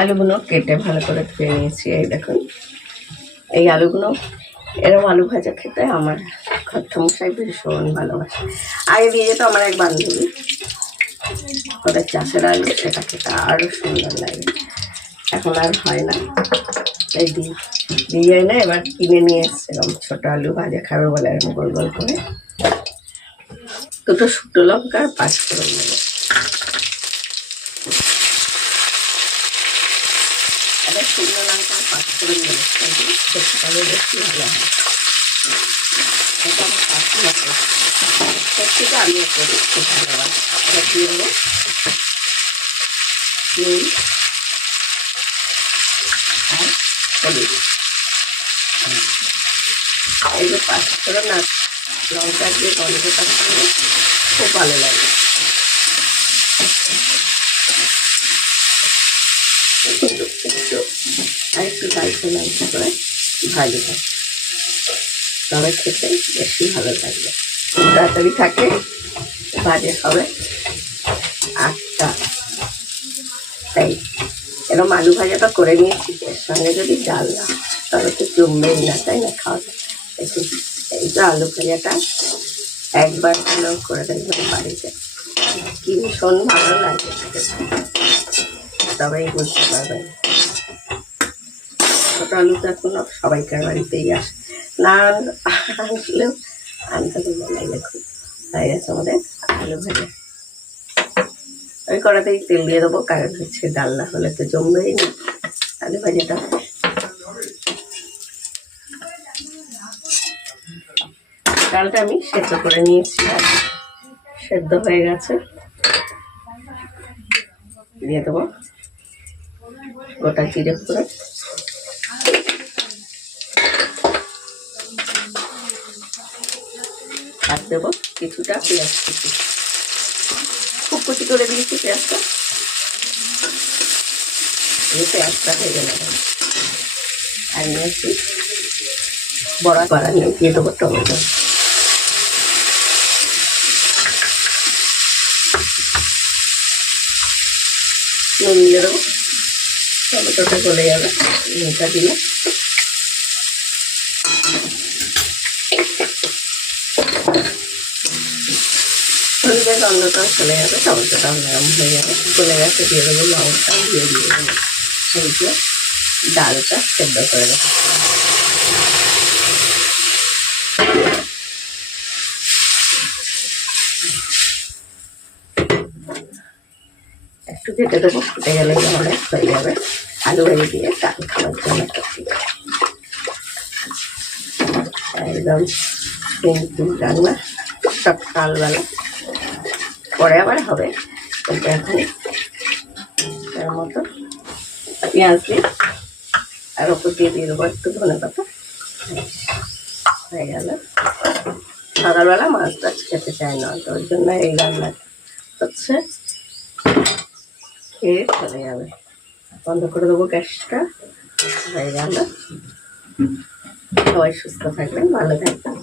আলুগুলো কেটে ভালো করে ধুয়ে নিয়েছি। এই দেখুন, এই আলুগুলো এরকম আলু ভাজা খেতে আমার খরমশাই ভীষণ ভালোবাসে। আগে দিয়ে যেত আমার এক বান্ধবী, ওদের চাষের আলু, সেটা খেতে আরও সুন্দর লাগে। এখন আর হয় না, এই দিয়ে না, এবার কিনে নিয়ে এসছে এরকম ছোটো আলু ভাজা খাবে বলে এরকম গোল গোল করে। দুটো শুকনো লঙ্কা আর 5 ফোড়ন নেবো। এবার শুকনো লঙ্কা আর 5 ফোড়ন নেবো, সেটাও বেশি ভালো হয়। এটা আমার কাকিমা করছে, সব থেকে আমিও করি, খুব ভালোবাসি। এবার দিয়ে দেবো নুন আর হলুদ। এই যে 5 ফোড়ন আর লঙ্কার যে গন্ধটা খাবে খুব ভালো লাগে। আর একটু লালচে লালচে করে ভাজবো, তবে খেতে বেশি ভালো লাগবে। তাড়াতাড়ি থাকে, বাজে হবে 8টা, তাই এরকম আলু ভাজাটা করে নিয়েছি। এর সঙ্গে যদি ডাল না তবে তো জমবেই না, তাই না? খাওয়া দেখুন, এই তো আলু ভাজাটা একবার হলেও করে দেখবেন বাড়িতে, কি ভীষণ ভালো লাগে, তবেই বুঝতে পারবেন। ছোটো আলু তো এখন সবাইকার বাড়িতেই আসে, না আসলেও আনতে লাগে। দেখুন হয়ে গেছে আমাদের আলু ভাজা। আমি কড়াতেই তেল দিয়ে দেবো, কারণ হচ্ছে ডাল না হলে তো জমবেই না আলু ভাজাটা। ডালটা আমি সেদ্ধ করে নিয়েছি, আর সেদ্ধ হয়ে গেছে। দিয়ে দেবো গোটা জিরে ফোড়ন, আর দেবো কিছুটা পেঁয়াজ কুচি, খুব কুচি করে দিয়েছি পেঁয়াজটা। এই পেঁয়াজটা ভেজে নেব। আর নিয়েছি বড়া নিয়ে দিয়ে দেবো টমেটো। নুন দিয়ে দেবো, টমেটোটা গলে যাবে নুনটা দিলে। হলুদের গন্ধটাও চলে যাবে, টমেটোটাও নরম হয়ে যাবে, গলে গেছে। দিয়ে দেবো লবণটা, দিয়ে দেবো এই যে ডালটা সেদ্ধ করে দেবো। একটু কেটে দেবো, ফুটে গেলে অনেক হয়ে যাবে আলু ভাজি দিয়ে ডাল খাওয়ার জন্য। একদম সিম্পল রান্না, সকালবেলা, পরে আবার হবে, কিন্তু এখন তার মতো পেঁয়াজ দিয়ে আর ওপর দিয়ে দিয়ে দেবো একটু ধনেপাতা। হয়ে গেল। সকালবেলা মাছ টাছ খেতে চায় না, তো ওই জন্য এই রান্না হচ্ছে, খেয়ে চলে যাবে। বন্ধ করে দেবো গ্যাসটা। হয়ে গেল। সবাই সুস্থ থাকবেন, ভালো থাকবেন।